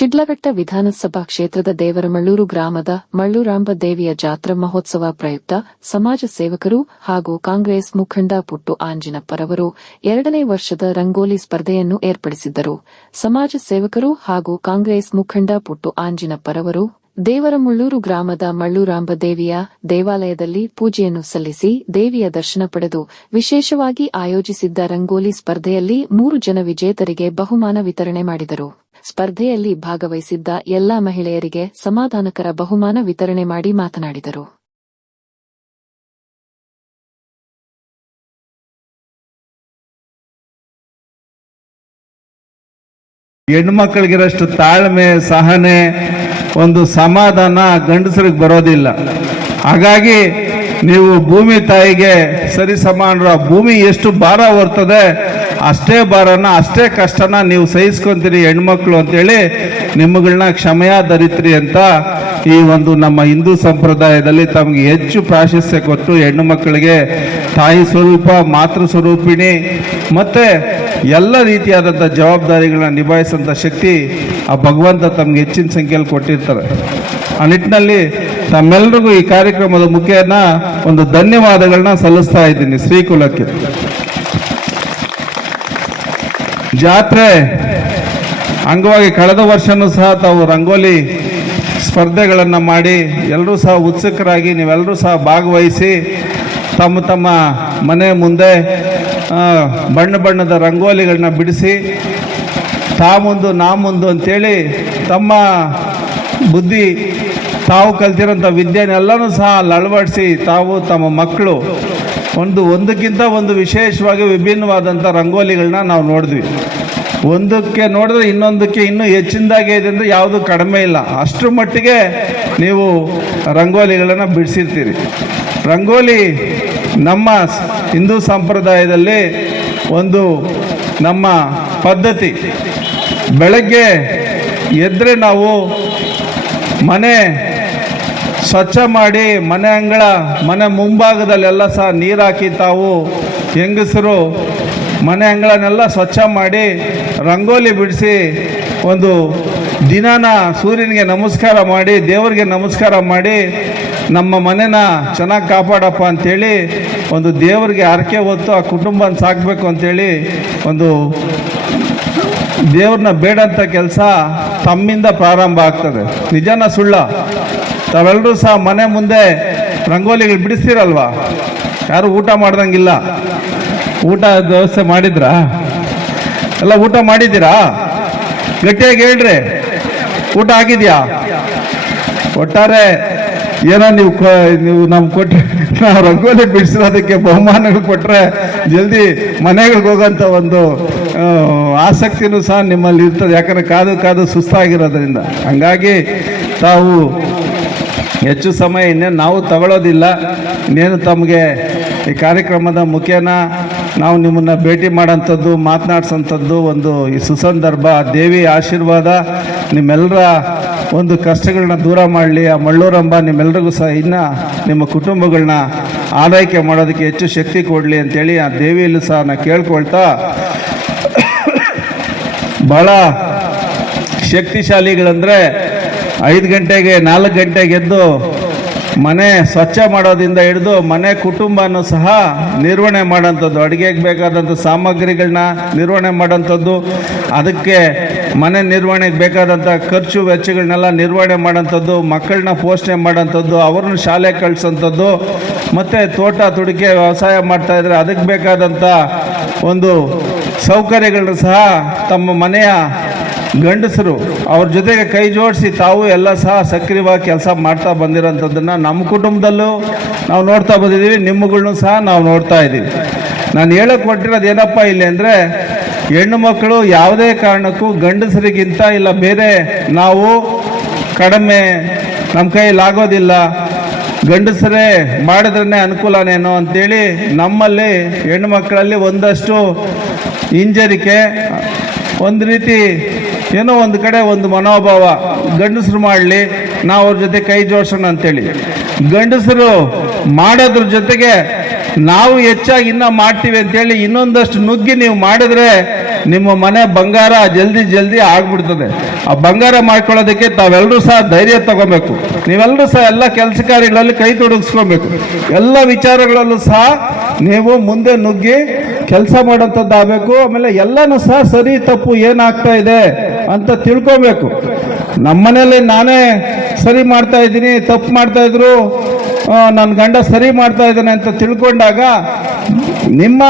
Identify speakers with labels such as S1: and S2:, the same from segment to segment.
S1: ಶಿಡ್ಲಘಟ್ಟ ವಿಧಾನಸಭಾ ಕ್ಷೇತ್ರದ ದೇವರಮಳ್ಳೂರು ಗ್ರಾಮದ ಮಳ್ಳೂರಾಂಬ ದೇವಿಯ ಜಾತ್ರಾ ಮಹೋತ್ಸವ ಪ್ರಯುಕ್ತ ಸಮಾಜ ಸೇವಕರು ಹಾಗೂ ಕಾಂಗ್ರೆಸ್ ಮುಖಂಡ ಪುಟ್ಟು ಆಂಜಿನಪ್ಪರವರು ಎರಡನೇ ವರ್ಷದ ರಂಗೋಲಿ ಸ್ಪರ್ಧೆಯನ್ನು ಏರ್ಪಡಿಸಿದ್ದರು. ಸಮಾಜ ಸೇವಕರು ಹಾಗೂ ಕಾಂಗ್ರೆಸ್ ಮುಖಂಡ ಪುಟ್ಟು ಆಂಜಿನಪ್ಪರವರು ದೇವರಮುಳ್ಳೂರು ಗ್ರಾಮದ ಮಳ್ಳೂರಾಂಬ ದೇವಿಯ ದೇವಾಲಯದಲ್ಲಿ ಪೂಜೆಯನ್ನು ಸಲ್ಲಿಸಿ ದೇವಿಯ ದರ್ಶನ ಪಡೆದು ವಿಶೇಷವಾಗಿ ಆಯೋಜಿಸಿದ್ದ ರಂಗೋಲಿ ಸ್ಪರ್ಧೆಯಲ್ಲಿ ಮೂರು ಜನ ವಿಜೇತರಿಗೆ ಬಹುಮಾನ ವಿತರಣೆ ಮಾಡಿದರು. ಸ್ಪರ್ಧೆಯಲ್ಲಿ ಭಾಗವಹಿಸಿದ್ದ ಎಲ್ಲಾ ಮಹಿಳೆಯರಿಗೆ ಸಮಾಧಾನಕರ ಬಹುಮಾನ ವಿತರಣೆ ಮಾಡಿ ಮಾತನಾಡಿದರು.
S2: ಹೆಣ್ಮಕ್ಳಿಗಿರಷ್ಟು ತಾಳ್ಮೆ, ಸಹನೆ ಒಂದು ಸಮಾಧಾನ ಗಂಡಸ್ರಿಗೆ ಬರೋದಿಲ್ಲ. ಹಾಗಾಗಿ ನೀವು ಭೂಮಿ ತಾಯಿಗೆ ಸರಿ ಸಮಾನರ, ಭೂಮಿ ಎಷ್ಟು ಭಾರ ಹೊರ್ತದೆ, ಅಷ್ಟೇ ಭಾರನ, ಅಷ್ಟೇ ಕಷ್ಟನ ನೀವು ಸಹಿಸ್ಕೊಂತೀರಿ ಹೆಣ್ಮಕ್ಳು ಅಂತೇಳಿ ನಿಮ್ಮಗಳನ್ನ ಕ್ಷಮೆಯ ಧರಿತ್ರಿ ಅಂತ ಈ ಒಂದು ನಮ್ಮ ಹಿಂದೂ ಸಂಪ್ರದಾಯದಲ್ಲಿ ತಮಗೆ ಹೆಚ್ಚು ಪ್ರಾಶಸ್ತ್ಯ ಕೊಟ್ಟು ಹೆಣ್ಣು ಮಕ್ಕಳಿಗೆ ತಾಯಿ ಸ್ವರೂಪ, ಮಾತೃ ಸ್ವರೂಪಿಣಿ, ಮತ್ತೆ ಎಲ್ಲ ರೀತಿಯಾದಂಥ ಜವಾಬ್ದಾರಿಗಳನ್ನ ನಿಭಾಯಿಸುವಂಥ ಶಕ್ತಿ ಆ ಭಗವಂತ ತಮಗೆ ಹೆಚ್ಚಿನ ಸಂಖ್ಯೆಯಲ್ಲಿ ಕೊಟ್ಟಿರ್ತಾರೆ. ಆ ನಿಟ್ಟಿನಲ್ಲಿ ತಮ್ಮೆಲ್ಲರಿಗೂ ಈ ಕಾರ್ಯಕ್ರಮದ ಮುಖೇನ ಒಂದು ಧನ್ಯವಾದಗಳನ್ನ ಸಲ್ಲಿಸ್ತಾ ಇದ್ದೀನಿ ಶ್ರೀಕುಲಕ್ಕೆ. ಜಾತ್ರೆ ಅಂಗವಾಗಿ ಕಳೆದ ವರ್ಷನೂ ಸಹ ತಾವು ರಂಗೋಲಿ ಸ್ಪರ್ಧೆಗಳನ್ನು ಮಾಡಿ ಎಲ್ಲರೂ ಸಹ ಉತ್ಸುಕರಾಗಿ ನೀವೆಲ್ಲರೂ ಸಹ ಭಾಗವಹಿಸಿ ತಮ್ಮ ತಮ್ಮ ಮನೆ ಮುಂದೆ ಬಣ್ಣ ಬಣ್ಣದ ರಂಗೋಲಿಗಳನ್ನ ಬಿಡಿಸಿ ತಾ ಮುಂದು ನಾ ಮುಂದು ಅಂತೇಳಿ ತಮ್ಮ ಬುದ್ಧಿ, ತಾವು ಕಲ್ತಿರೋಂಥ ವಿದ್ಯೆನೆಲ್ಲನೂ ಸಹ ಅಲ್ಲಿ ಅಳವಡಿಸಿ ತಾವು ತಮ್ಮ ಮಕ್ಕಳು. ಒಂದು, ಒಂದಕ್ಕಿಂತ ಒಂದು ವಿಶೇಷವಾಗಿ ವಿಭಿನ್ನವಾದಂಥ ರಂಗೋಲಿಗಳನ್ನ ನಾವು ನೋಡಿದ್ವಿ. ಒಂದಕ್ಕೆ ನೋಡಿದ್ರೆ ಇನ್ನೊಂದಕ್ಕೆ ಇನ್ನೂ ಹೆಚ್ಚಿನದಾಗಿ ಇದೆ ಅಂದರೆ ಯಾವುದು ಕಡಿಮೆ ಇಲ್ಲ. ಅಷ್ಟರ ಮಟ್ಟಿಗೆ ನೀವು ರಂಗೋಲಿಗಳನ್ನು ಬಿಡಿಸಿರ್ತೀರಿ. ರಂಗೋಲಿ ನಮ್ಮ ಹಿಂದೂ ಸಂಪ್ರದಾಯದಲ್ಲಿ ಒಂದು ನಮ್ಮ ಪದ್ಧತಿ. ಬೆಳಗ್ಗೆ ಎದ್ದರೆ ನಾವು ಮನೆ ಸ್ವಚ್ಛ ಮಾಡಿ, ಮನೆ ಅಂಗಳ, ಮನೆ ಮುಂಭಾಗದಲ್ಲೆಲ್ಲ ಸಹ ನೀರು ಹಾಕಿ ತಾವು ಹೆಂಗಸರು ಮನೆ ಅಂಗಳನೆಲ್ಲ ಸ್ವಚ್ಛ ಮಾಡಿ, ರಂಗೋಲಿ ಬಿಡಿಸಿ ಒಂದು ದಿನಾನ ಸೂರ್ಯನಿಗೆ ನಮಸ್ಕಾರ ಮಾಡಿ, ದೇವರಿಗೆ ನಮಸ್ಕಾರ ಮಾಡಿ, ನಮ್ಮ ಮನೆನ ಚೆನ್ನಾಗಿ ಕಾಪಾಡಪ್ಪ ಅಂಥೇಳಿ ಒಂದು ದೇವರಿಗೆ ಹರಕೆ ಹೊತ್ತು ಆ ಕುಟುಂಬನ ಸಾಕಬೇಕು ಅಂತೇಳಿ ಒಂದು ದೇವ್ರನ್ನ ಬೇಡಂತ ಕೆಲಸ ತಮ್ಮಿಂದ ಪ್ರಾರಂಭ ಆಗ್ತದೆ. ನಿಜನ ಸುಳ್ಳ. ತಾವೆಲ್ಲರೂ ಸಹ ಮನೆ ಮುಂದೆ ರಂಗೋಲಿಗಳು ಬಿಡಿಸ್ತೀರಲ್ವಾ? ಯಾರು ಊಟ ಮಾಡ್ದಂಗಿಲ್ಲ. ಊಟ ವ್ಯವಸ್ಥೆ ಮಾಡಿದ್ರಾ? ಎಲ್ಲ ಊಟ ಮಾಡಿದ್ದೀರಾ? ಗಟ್ಟಿಯಾಗಿ ಹೇಳ್ರಿ. ಊಟ ಆಗಿದೆಯಾ? ಒಟ್ಟಾರೆ ಏನೋ ನೀವು ನೀವು ನಮ್ಗೆ ಕೊಟ್ಟರೆ ನಾವು ರಂಗೋಲಿ ಬಿಡಿಸಿರೋದಕ್ಕೆ ಬಹುಮಾನಗಳು ಕೊಟ್ಟರೆ ಜಲ್ದಿ ಮನೆಗಳಿಗೆ ಹೋಗೋಂಥ ಒಂದು ಆಸಕ್ತಿನೂ ಸಹ ನಿಮ್ಮಲ್ಲಿ ಇರ್ತದೆ. ಯಾಕಂದರೆ ಕಾದು ಕಾದು ಸುಸ್ತಾಗಿರೋದ್ರಿಂದ. ಹಂಗಾಗಿ ತಾವು ಹೆಚ್ಚು ಸಮಯ ಇನ್ನೇನು ನಾವು ತಗೊಳ್ಳೋದಿಲ್ಲ ಇನ್ನೇನು ತಮಗೆ ಈ ಕಾರ್ಯಕ್ರಮದ ಮುಖೇನ ನಾವು ನಿಮ್ಮನ್ನು ಭೇಟಿ ಮಾಡೋಂಥದ್ದು, ಮಾತನಾಡ್ಸೋಂಥದ್ದು ಒಂದು ಈ ಸುಸಂದರ್ಭ, ದೇವಿ ಆಶೀರ್ವಾದ ನಿಮ್ಮೆಲ್ಲರ ಒಂದು ಕಷ್ಟಗಳನ್ನ ದೂರ ಮಾಡಲಿ, ಆ ಮಳ್ಳೂರಂಬ ನಿಮ್ಮೆಲ್ಲರಿಗೂ ಸಹ ಇನ್ನು ನಿಮ್ಮ ಕುಟುಂಬಗಳನ್ನ ಆರೈಕೆ ಮಾಡೋದಕ್ಕೆ ಹೆಚ್ಚು ಶಕ್ತಿ ಕೊಡಲಿ ಅಂತೇಳಿ ಆ ದೇವಿಯಲ್ಲೂ ಸಹ ನಾನು ಕೇಳ್ಕೊಳ್ತಾ ಭಾಳ ಶಕ್ತಿಶಾಲಿಗಳಂದರೆ ಐದು ಗಂಟೆಗೆ ನಾಲ್ಕು ಗಂಟೆಗೆ ಎದ್ದು ಮನೆ ಸ್ವಚ್ಛ ಮಾಡೋದಿಂದ ಹಿಡಿದು ಮನೆ ಕುಟುಂಬನೂ ಸಹ ನಿರ್ವಹಣೆ ಮಾಡೋಂಥದ್ದು ಅಡುಗೆಗೆ ಬೇಕಾದಂಥ ಸಾಮಗ್ರಿಗಳನ್ನ ನಿರ್ವಹಣೆ ಮಾಡೋಂಥದ್ದು ಅದಕ್ಕೆ ಮನೆ ನಿರ್ವಹಣೆಗೆ ಬೇಕಾದಂಥ ಖರ್ಚು ವೆಚ್ಚಗಳನ್ನೆಲ್ಲ ನಿರ್ವಹಣೆ ಮಾಡೋಂಥದ್ದು ಮಕ್ಕಳನ್ನ ಪೋಷಣೆ ಮಾಡೋಂಥದ್ದು ಅವ್ರನ್ನ ಶಾಲೆ ಕಳಿಸೋಂಥದ್ದು, ಮತ್ತು ತೋಟ ತುಡಿಕೆ ವ್ಯವಸಾಯ ಮಾಡ್ತಾಯಿದ್ರೆ ಅದಕ್ಕೆ ಬೇಕಾದಂಥ ಒಂದು ಸೌಕರ್ಯಗಳನ್ನ ಸಹ ತಮ್ಮ ಮನೆಯ ಗಂಡಸರು ಅವ್ರ ಜೊತೆಗೆ ಕೈ ಜೋಡಿಸಿ ತಾವು ಎಲ್ಲ ಸಹ ಸಕ್ರಿಯವಾಗಿ ಕೆಲಸ ಮಾಡ್ತಾ ಬಂದಿರೋಂಥದ್ದನ್ನು ನಮ್ಮ ಕುಟುಂಬದಲ್ಲೂ ನಾವು ನೋಡ್ತಾ ಬಂದಿದ್ದೀವಿ ನಿಮ್ಮಗಳನ್ನೂ ಸಹ ನಾವು ನೋಡ್ತಾ ಇದ್ದೀವಿ. ನಾನು ಹೇಳಕ್ಕೆ ಕೊಟ್ಟಿರೋದು ಏನಪ್ಪ ಇಲ್ಲಿ ಅಂದರೆ ಹೆಣ್ಣು ಮಕ್ಕಳು ಯಾವುದೇ ಕಾರಣಕ್ಕೂ ಗಂಡಸರಿಗಿಂತ ಇಲ್ಲ, ಬೇರೆ ನಾವು ಕಡಿಮೆ ನಮ್ಮ ಕೈಯಲ್ಲಿ ಆಗೋದಿಲ್ಲ. ಗಂಡಸರೇ ಮಾಡಿದ್ರೆ ಅನುಕೂಲನೇನೋ ಅಂತೇಳಿ ನಮ್ಮಲ್ಲಿ ಹೆಣ್ಣು ಮಕ್ಕಳಲ್ಲಿ ಒಂದಷ್ಟು ಹಿಂಜರಿಕೆ, ಒಂದು ರೀತಿ ಏನೋ ಒಂದು ಕಡೆ ಒಂದು ಮನೋಭಾವ. ಗಂಡಸರು ಮಾಡಲಿ, ನಾವು ಅವ್ರ ಜೊತೆ ಕೈ ಜೋಡಿಸೋಣ ಅಂತೇಳಿ. ಗಂಡಸರು ಮಾಡೋದ್ರ ಜೊತೆಗೆ ನಾವು ಹೆಚ್ಚಾಗಿ ಇನ್ನ ಮಾಡ್ತೀವಿ ಅಂತೇಳಿ ಇನ್ನೊಂದಷ್ಟು ನುಗ್ಗಿ ನೀವು ಮಾಡಿದ್ರೆ ನಿಮ್ಮ ಮನೆ ಬಂಗಾರ ಜಲ್ದಿ ಜಲ್ದಿ ಆಗ್ಬಿಡ್ತದೆ. ಆ ಬಂಗಾರ ಮಾಡ್ಕೊಳ್ಳೋದಕ್ಕೆ ತಾವೆಲ್ಲರೂ ಸಹ ಧೈರ್ಯ ತಗೋಬೇಕು. ನೀವೆಲ್ಲರೂ ಸಹ ಎಲ್ಲ ಕೆಲಸ ಕಾರ್ಯಗಳಲ್ಲಿ ಕೈ ತೊಡಗಿಸ್ಕೊಬೇಕು. ಎಲ್ಲ ವಿಚಾರಗಳಲ್ಲೂ ಸಹ ನೀವು ಮುಂದೆ ನುಗ್ಗಿ ಕೆಲಸ ಮಾಡೋಂಥದ್ದಾಗಬೇಕು ಆಮೇಲೆ ಎಲ್ಲನೂ ಸಹ ಸರಿ ತಪ್ಪು ಏನಾಗ್ತಾ ಇದೆ ಅಂತ ತಿಳ್ಕೊಬೇಕು. ನಮ್ಮನೇಲಿ ನಾನೇ ಸರಿ ಮಾಡ್ತಾ ಇದ್ದೀನಿ, ತಪ್ಪು ಮಾಡ್ತಾ ಇದ್ರು ನನ್ನ ಗಂಡ ಸರಿ ಮಾಡ್ತಾ ಇದ್ದಾನೆ ಅಂತ ತಿಳ್ಕೊಂಡಾಗ, ನಿಮ್ಮ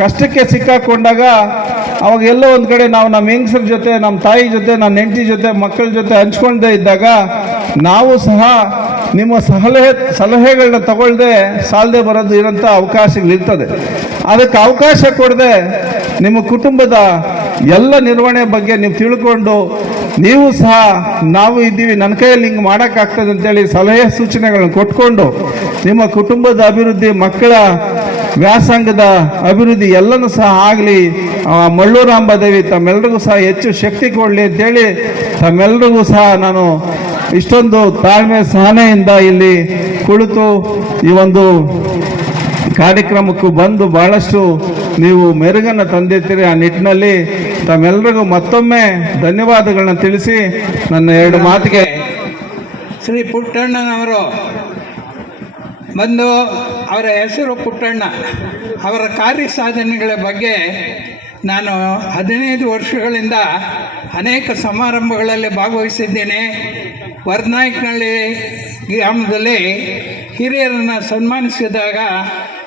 S2: ಕಷ್ಟಕ್ಕೆ ಸಿಕ್ಕಾಕೊಂಡಾಗ, ಅವಾಗ ಎಲ್ಲೋ ಒಂದು ಕಡೆ ನಾವು ನಮ್ಮ ಹೆಂಗಸರ ಜೊತೆ ನಮ್ಮ ತಾಯಿ ಜೊತೆ ನನ್ನ ಹೆಂಡತಿ ಜೊತೆ, ಮಕ್ಕಳ ಜೊತೆ ಹಂಚ್ಕೊಳ್ದೇ ಇದ್ದಾಗ, ನಾವು ಸಹ ನಿಮ್ಮ ಸಲಹೆ ಸಲಹೆಗಳನ್ನ ತಗೊಳ್ಳದೆ ಸಾಲದೆ ಬರೋದು ಇರೋಂಥ ಅವಕಾಶಗಳಿರ್ತದೆ ಅದಕ್ಕೆ ಅವಕಾಶ ಕೊಡದೆ ನಿಮ್ಮ ಕುಟುಂಬದ ಎಲ್ಲ ನಿರ್ವಹಣೆ ಬಗ್ಗೆ ನೀವು ತಿಳ್ಕೊಂಡು ನೀವು ಸಹ ನಾವು ಇದ್ದೀವಿ. ನನ್ನ ಕೈಯಲ್ಲಿ ಹಿಂಗೆ ಮಾಡೋಕ್ಕಾಗ್ತದೆ ಅಂತೇಳಿ ಸಲಹೆ ಸೂಚನೆಗಳನ್ನು ಕೊಟ್ಕೊಂಡು ನಿಮ್ಮ ಕುಟುಂಬದ ಅಭಿವೃದ್ಧಿ, ಮಕ್ಕಳ ವ್ಯಾಸಂಗದ ಅಭಿವೃದ್ಧಿ ಎಲ್ಲನೂ ಸಹ ಆಗಲಿ. ಮಳ್ಳೂರಾಂಬದೇವಿ ತಮ್ಮೆಲ್ಲರಿಗೂ ಸಹ ಹೆಚ್ಚು ಶಕ್ತಿ ಕೊಡಲಿ ಅಂತೇಳಿ ತಮ್ಮೆಲ್ಲರಿಗೂ ಸಹ ನಾನು ಇಷ್ಟೊಂದು ತಾಳ್ಮೆ ಸಹನೆಯಿಂದ ಇಲ್ಲಿ ಕುಳಿತು ಈ ಒಂದು ಕಾರ್ಯಕ್ರಮಕ್ಕೂ ಬಂದು ಭಾಳಷ್ಟು ನೀವು ಮೆರುಗನ್ನು ತಂದಿರ್ತೀರಿ. ಆ ನಿಟ್ಟಿನಲ್ಲಿ ತಮ್ಮೆಲ್ಲರಿಗೂ ಮತ್ತೊಮ್ಮೆ ಧನ್ಯವಾದಗಳನ್ನ ತಿಳಿಸಿ ನನ್ನ ಎರಡು ಮಾತಿಗೆ
S3: ಶ್ರೀ ಪುಟ್ಟಣ್ಣನವರು ಬಂದು ಅವರ ಹೆಸರು ಪುಟ್ಟಣ್ಣ. ಅವರ ಕಾರ್ಯ ಸಾಧನೆಗಳ ಬಗ್ಗೆ ನಾನು ಹದಿನೈದು ವರ್ಷಗಳಿಂದ ಅನೇಕ ಸಮಾರಂಭಗಳಲ್ಲಿ ಭಾಗವಹಿಸಿದ್ದೇನೆ. ವರ್ನಾಯ್ಕನಹಳ್ಳಿ ಗ್ರಾಮದಲ್ಲಿ ಹಿರಿಯರನ್ನು ಸನ್ಮಾನಿಸಿದಾಗ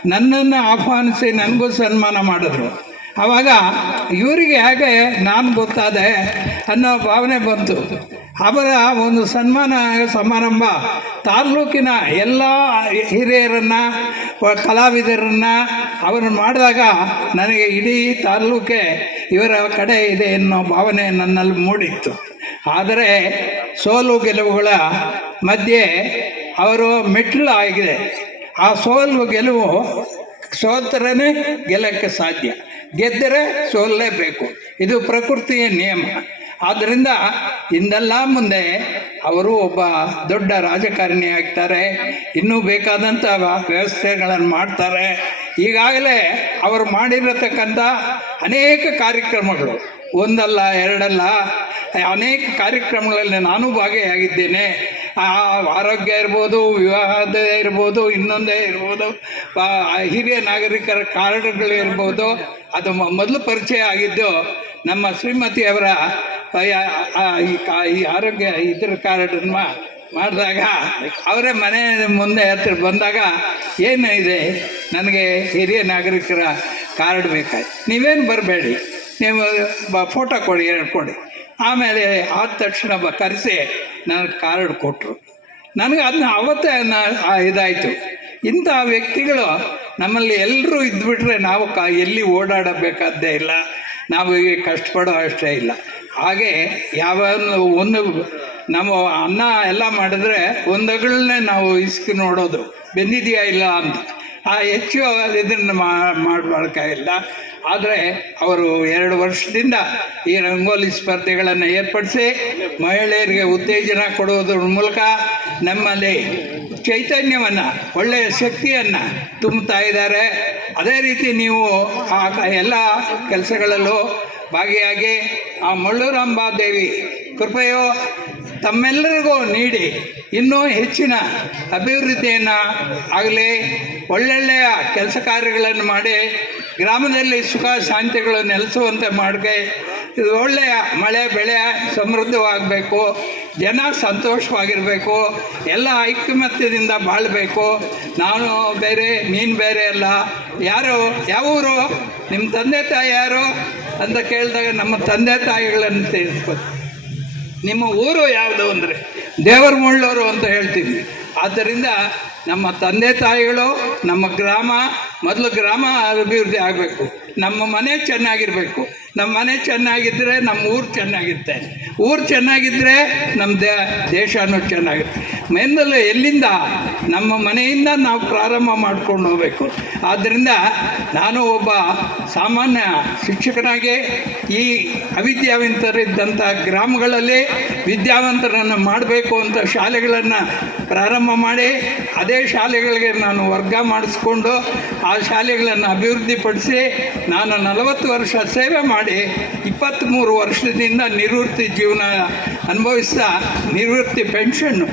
S3: ನನ್ನನ್ನು ಆಹ್ವಾನಿಸಿ ನನಗೂ ಸನ್ಮಾನ ಮಾಡಿದ್ರು. ಆವಾಗ ಇವರಿಗೆ ಹೇಗೆ ನಾನು ಗೊತ್ತಾದೆ ಅನ್ನೋ ಭಾವನೆ ಬಂತು. ಅವರ ಒಂದು ಸನ್ಮಾನ, ಸಮಾರಂಭ, ತಾಲ್ಲೂಕಿನ ಎಲ್ಲ ಹಿರಿಯರನ್ನು, ಕಲಾವಿದರನ್ನು ಅವರನ್ನು ಮಾಡಿದಾಗ ನನಗೆ ಇಡೀ ತಾಲ್ಲೂಕೆ ಇವರ ಕಡೆ ಇದೆ ಅನ್ನೋ ಭಾವನೆ ನನ್ನಲ್ಲಿ ಮೂಡಿತ್ತು. ಆದರೆ ಸೋಲು ಗೆಲುವುಗಳ ಮಧ್ಯೆ ಅವರು ಮೆಟ್ಟಿಲು ಆಗಿದೆ. ಆ ಸೋಲು ಗೆಲುವು ಸೋತರೇ ಗೆಲ್ಲಕ್ಕೆ ಸಾಧ್ಯ. ಗೆದ್ದರೆ ಸೋಲಲೇಬೇಕು. ಇದು ಪ್ರಕೃತಿಯ ನಿಯಮ. ಆದ್ದರಿಂದ ಇಂದೆಲ್ಲ ಮುಂದೆ ಅವರು ಒಬ್ಬ ದೊಡ್ಡ ರಾಜಕಾರಣಿ ಆಗ್ತಾರೆ. ಇನ್ನೂ ಬೇಕಾದಂಥ ವ್ಯವಸ್ಥೆಗಳನ್ನು ಮಾಡ್ತಾರೆ. ಈಗಾಗಲೇ ಅವರು ಮಾಡಿರತಕ್ಕಂಥ ಅನೇಕ ಕಾರ್ಯಕ್ರಮಗಳು. ಒಂದಲ್ಲ, ಎರಡಲ್ಲ, ಅನೇಕ ಕಾರ್ಯಕ್ರಮಗಳಲ್ಲಿ ನಾನು ಭಾಗಿಯಾಗಿದ್ದೇನೆ. ಆರೋಗ್ಯ ಇರ್ಬೋದು, ವಿವಾಹದ ಇರ್ಬೋದು, ಇನ್ನೊಂದೇ ಇರ್ಬೋದು ಹಿರಿಯ ನಾಗರಿಕರ ಕಾರ್ಡ್ಗಳು ಇರ್ಬೋದು. ಅದು ಮೊದಲು ಪರಿಚಯ ಆಗಿದ್ದು ನಮ್ಮ ಶ್ರೀಮತಿಯವರ ಈ ಆರೋಗ್ಯ ಇದ್ರ ಕಾರ್ಡನ್ನು ಮಾಡಿದಾಗ ಅವರೇ ಮನೆ ಮುಂದೆ ಹತ್ತಿರ ಬಂದಾಗ ಏನು ಇದೆ? ನನಗೆ ಹಿರಿಯ ನಾಗರಿಕರ ಕಾರ್ಡ್ ಬೇಕಾಯ್ತು. ನೀವೇನು ಬರಬೇಡಿ. ನೀವು ಫೋಟೋ ಕೊಡಿ ಕೊಡಿ ಆಮೇಲೆ ಆದ ತಕ್ಷಣ ಬ ಕರೆಸಿ ನನಗೆ ಕಾರ್ಡ್ ಕೊಟ್ಟರು ನನಗೆ ಅದನ್ನ ಅವತ್ತೇ ಇದಾಯಿತು. ಇಂಥ ವ್ಯಕ್ತಿಗಳು ನಮ್ಮಲ್ಲಿ ಎಲ್ಲರೂ ಇದ್ಬಿಟ್ರೆ ನಾವು ಕ ಎಲ್ಲಿ ಓಡಾಡಬೇಕಾದ್ದೇ ಇಲ್ಲ. ನಾವು ಈಗ ಕಷ್ಟಪಡೋ ಅಷ್ಟೇ ಇಲ್ಲ. ಹಾಗೆ ಯಾವ ಒಂದು ನಾವು ಅನ್ನ ಎಲ್ಲ ಮಾಡಿದ್ರೆ ಒಂದಗಳನ್ನೇ ನಾವು ಇಸ್ಕಿ ನೋಡೋದು. ಬೆಂದಿದೆಯಾ ಇಲ್ಲ ಅಂತ. ಆ ಹೆಚ್ಚು ಇದನ್ನು ಮಾಡಬೇಕಾಗಿಲ್ಲ ಆದರೆ ಅವರು ಎರಡು ವರ್ಷದಿಂದ ಈ ರಂಗೋಲಿ ಸ್ಪರ್ಧೆಗಳನ್ನು ಏರ್ಪಡಿಸಿ ಮಹಿಳೆಯರಿಗೆ ಉತ್ತೇಜನ ಕೊಡುವುದರ ಮೂಲಕ ನಮ್ಮಲ್ಲಿ ಚೈತನ್ಯವನ್ನು, ಒಳ್ಳೆಯ ಶಕ್ತಿಯನ್ನು ತುಂಬುತ್ತಾ ಇದ್ದಾರೆ. ಅದೇ ರೀತಿ ನೀವು ಆ ಎಲ್ಲ ಕೆಲಸಗಳಲ್ಲೂ ಭಾಗಿಯಾಗಿ ಆ ಮಳ್ಳೂರಾಂಬಾದೇವಿ ಕೃಪೆಯು ತಮ್ಮೆಲ್ಲರಿಗೂ ನೀಡಿ ಇನ್ನೂ ಹೆಚ್ಚಿನ ಅಭಿವೃದ್ಧಿಯನ್ನು ಆಗಲಿ ಒಳ್ಳೊಳ್ಳೆಯ ಕೆಲಸ ಕಾರ್ಯಗಳನ್ನು ಮಾಡಿ ಗ್ರಾಮದಲ್ಲಿ ಸುಖ ಶಾಂತಿಗಳು ನೆಲೆಸುವಂತೆ ಮಾಡಿಕೆ ಇದು ಒಳ್ಳೆಯ ಮಳೆ, ಬೆಳೆ ಸಮೃದ್ಧವಾಗಬೇಕು, ಜನ ಸಂತೋಷವಾಗಿರಬೇಕು, ಎಲ್ಲ ಐಕ್ಯಮತ್ಯದಿಂದ ಬಾಳಬೇಕು. ನಾನು ಬೇರೆ, ನೀನು ಬೇರೆ ಅಲ್ಲ. ಯಾರು, ಯಾವ ಊರು? ನಿಮ್ಮ ತಂದೆ ತಾಯಿ ಯಾರು? ಅಂತ ಕೇಳಿದಾಗ ನಮ್ಮ ತಂದೆ ತಾಯಿಗಳನ್ನು ತಿಳಿಸ್ಬೋದು ನಿಮ್ಮ ಊರು ಯಾವುದು ಅಂದರೆ ದೇವರ ಮುಳ್ಳೂರು ಅಂತ ಹೇಳ್ತೀವಿ. ಆದ್ದರಿಂದ ನಮ್ಮ ತಂದೆ ತಾಯಿಗಳು, ನಮ್ಮ ಗ್ರಾಮ, ಮೊದಲು ಗ್ರಾಮ ಅಭಿವೃದ್ಧಿ ಆಗಬೇಕು. ನಮ್ಮ ಮನೆ ಚೆನ್ನಾಗಿರಬೇಕು. ನಮ್ಮ ಮನೆ ಚೆನ್ನಾಗಿದ್ದರೆ ನಮ್ಮ ಊರು ಚೆನ್ನಾಗಿರುತ್ತೆ ಊರು ಚೆನ್ನಾಗಿದ್ದರೆ ನಮ್ಮ ದೇ ದೇಶನೂ ಚೆನ್ನಾಗಿರುತ್ತೆ. ಮೆಂದಲು ಎಲ್ಲಿಂದ? ನಮ್ಮ ಮನೆಯಿಂದ ನಾವು ಪ್ರಾರಂಭ ಮಾಡ್ಕೊಂಡು ಹೋಗಬೇಕು. ಆದ್ದರಿಂದ ನಾನು ಒಬ್ಬ ಸಾಮಾನ್ಯ ಶಿಕ್ಷಕನಾಗಿ ಈ ಅವಿದ್ಯಾವಂತರಿದ್ದಂಥ ಗ್ರಾಮಗಳಲ್ಲಿ ವಿದ್ಯಾವಂತರನ್ನು ಮಾಡಬೇಕು ಅಂತ ಶಾಲೆಗಳನ್ನು ಪ್ರಾರಂಭ ಮಾಡಿ ಅದೇ ಶಾಲೆಗಳಿಗೆ ನಾನು ವರ್ಗ ಮಾಡಿಸ್ಕೊಂಡು ಆ ಶಾಲೆಗಳನ್ನು ಅಭಿವೃದ್ಧಿಪಡಿಸಿ ನಾನು ನಲವತ್ತು ವರ್ಷ ಸೇವೆ ಮಾಡಿ ಇಪ್ಪತ್ತ್ಮೂರು ವರ್ಷದಿಂದ ನಿವೃತ್ತಿ ಜೀವನ ಅನುಭವಿಸ್ತಾ ನಿವೃತ್ತಿ ಪೆನ್ಷನ್ನು.